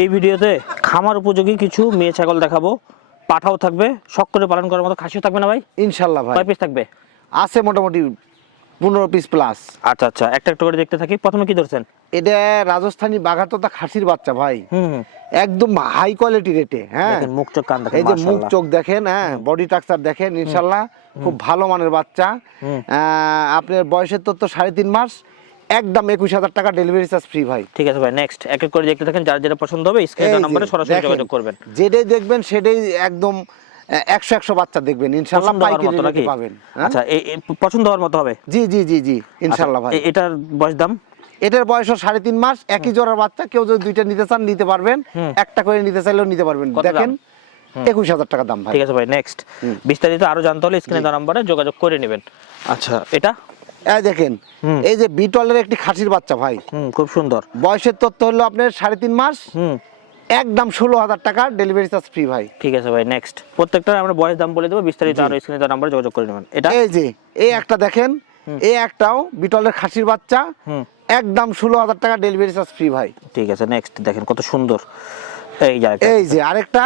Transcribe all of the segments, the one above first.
এই ভিডিওতে খামার উপযোগী কিছু মেয়ে ছাগল দেখাবো। পাঠাও থাকবে, শখ করে পালন করার মতো। খাসিও থাকবে না ভাই? ইনশাল্লাহ ভাই। কয় পিস থাকবে? আছে মোটামুটি 15 পিস প্লাস। আচ্ছা আচ্ছা, একটা একটা করে দেখতে থাকি। প্রথমে কি ধরছেন? এটা রাজস্থানী বাঘাতোতা খাসির বাচ্চা ভাই, হুম, একদম হাই কোয়ালিটি রেটে। হ্যাঁ, দেখেন মুখ চোখ কান দেখেন, এই যে মুখ মাশাআল্লাহ। চোখ দেখেন, হ্যাঁ, বডি স্ট্রাকচার দেখেন, ইনশাল্লাহ খুব ভালো মানের বাচ্চা। আপনার বয়সের তথ্য 3.5 মাস, একদম 21,000 টাকা ডেলিভারি চার্জ ফ্রি ভাই। ঠিক আছে ভাই, নেক্সট এক এক করে দেখতে থাকেন। যার যেটা পছন্দ হবে স্ক্রিনে দেওয়া নম্বরে সরাসরি যোগাযোগ করবেন। যেটাই দেখবেন সেটাই একদম 100 বাচ্চা দেখবেন, ইনশাল্লাহ পাইকারি রেটে পাবেন। আচ্ছা, এই পছন্দ হওয়ার মতো হবে। জি জি জি জি, ইনশাল্লাহ ভাই। এটার বয়স দাম? এটার বয়স 3.5 মাস, একই জোড়ার বাচ্চা। কেউ যদি দুইটা নিতে চান নিতে পারবেন, একটা করে নিতে চাইলেও নিতে পারবেন। দেখেন 21,000 টাকা দাম ভাই। ঠিক আছে ভাই, নেক্সট। বিস্তারিত আরো জানতে হলে স্ক্রিনে দেওয়া নম্বরে যোগাযোগ করে নেবেন। আচ্ছা, এটা এই দেখেন, এই যে বিটলের একটি খাসির বাচ্চা ভাই, খুব সুন্দর। বয়সের তথ্য হলো আপনার 3.5 মাস, একদম 16,000 টাকা ডেলিভারি চার্জ ফ্রি ভাই। ঠিক আছে ভাই, নেক্সট। প্রত্যেকটার আমরা বয়স দাম বলে দেবো, বিস্তারিত আরো স্ক্রিনে দেওয়া নম্বরে যোগাযোগ করে নেবেন। এটা এই যে এই একটা দেখেন, এই একটাও বিটলের খাসির বাচ্চা, একদম 16,000 টাকা ডেলিভারি চার্জ ফ্রি ভাই। ঠিক আছে, নেক্সট দেখেন কত সুন্দর। এই যে আরেকটা,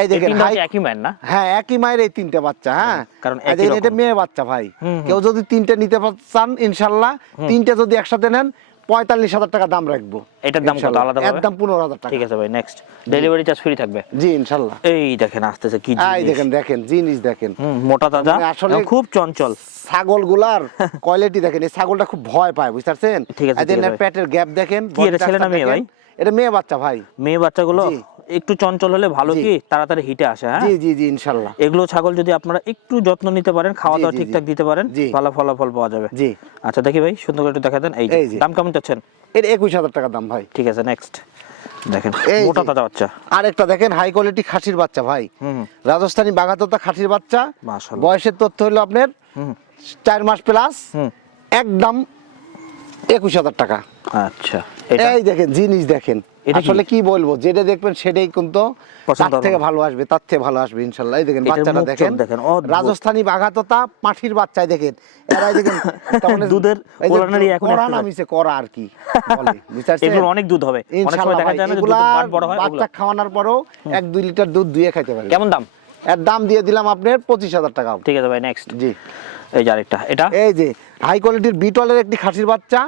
এই দেখেন একই মায়ের না? হ্যাঁ, একই মায়ের এই তিনটে বাচ্চা। হ্যাঁ, কারণ এটা মেয়ে বাচ্চা ভাই। কেউ যদি তিনটে নিতে চান, ইনশাল্লাহ তিনটে যদি একসাথে নেন 45,000 টাকা দাম রাখবো। এটার দাম কত আলাদা হবে? একদম 15,000 টাকা। ঠিক আছে ভাই, নেক্সট। ডেলিভারি চার্জ ফ্রি থাকবে? জি ইনশাল্লাহ। এই দেখেন আসতেছে কি এই দেখেন দেখেন জিনিস দেখেন, মোটা তাজা, আসলে খুব চঞ্চল। ছাগলগুলার কোয়ালিটি দেখেন। এই ছাগলটা খুব ভয় পায়, বুঝতে পারছেন? ঠিক আছে, পেটের গ্যাপ দেখেন। কি এটা ছেলে না মেয়ে ভাই? এটা মেয়ে বাচ্চা ভাই। মেয়ে বাচ্চাগুলো একটু চঞ্চল হলে ভালো, কি তাড়াতাড়ি হিটে আসে। হ্যাঁ জি জি জি, ইনশাআল্লাহ। এগুলো ছাগল যদি আপনারা একটু যত্ন নিতে পারেন, খাওয়া দাওয়া ঠিকঠাক দিতে পারেন, ভালো ফলাফল পাওয়া যাবে। জি আচ্ছা, দেখি ভাই সুন্দর করে একটু দেখা দেন। এই দাম কেমন চাচ্ছেন? এর 21,000 টাকা দাম ভাই। ঠিক আছে, নেক্সট দেখেন মোটা তাজা বাচ্চা। আরেকটা দেখেন হাই কোয়ালিটি খাসির বাচ্চা ভাই, রাজস্থানী বাঘাতোতা খাসির বাচ্চা। মাশাআল্লাহ। বয়সের তথ্য হলো আপনার 4 মাস প্লাস, একদম 21,000 টাকা। আচ্ছা, এই দেখেন জিনিস দেখেন, আসলে কি বলবো, যেটা দেখবেন সেটাই কিন্তু তার থেকে ভালো আসবে, তার থেকে ভালো আসবে ইনশাআল্লাহ। এই দেখেন বাচ্চাটা দেখেন, রাজস্থানী বাঘাতোতা পাঠির বাচ্চাই দেখেন। এরাই দেখেন দুধের কোলানারি এখন করা নামিছে, করা আর কি বলে, বুঝছেন? এগুলো অনেক দুধ হবে, অনেক সময় দেখা যায় না যে দুধের বাট বড় হয়। বাচ্চা খাওয়ানোর পরও 1-2 লিটার দুধ দুয়ে খাইতে পারে। কেমন দাম? এর দাম দিয়ে দিলাম আপনার 25,000 টাকা। ঠিক আছে ভাই, নেক্সট। জি, এই যে আরেকটা, এটা এই যে হাই কোয়ালিটির বিটলের একটি খাসির বাচ্চা।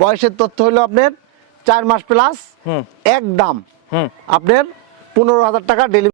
বয়সের তথ্য হলো আপনার 4 মাস প্লাস, একদম আপনার 15,000 টাকা ডেলিভারি।